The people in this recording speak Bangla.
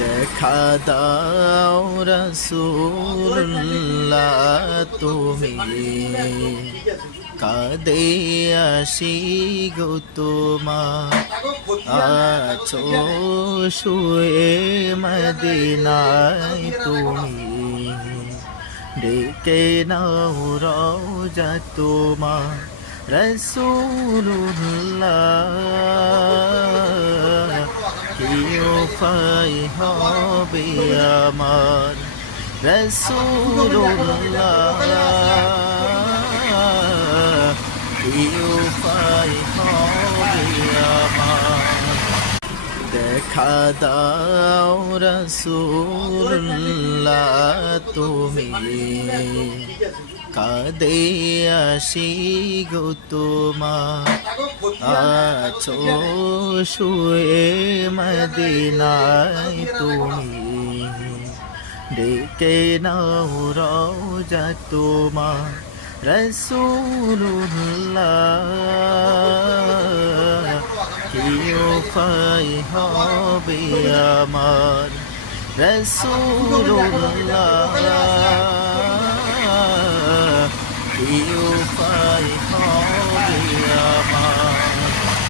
দেখা দাও রাসূলুল্লাহ তুমি কাঁদে আসি গো তোমার আছো শুয়ে মদিনায় তুমি ডেকে নাও রওজা তোমার রাসূলুল্লাহ কি উপায় হবে আমার রাসূলুল্লাহ কি উপায় হবে আমার দেখা দাও রাসূলুল্লাহ তুমি কাঁদে আসি গো তোমার আছো শুয়ে মদিনায় তুমি ডেকে নাও রওজা তোমার রাসূলুল্লাহ কি উপায় হবে আমার রাসূলুল্লাহ।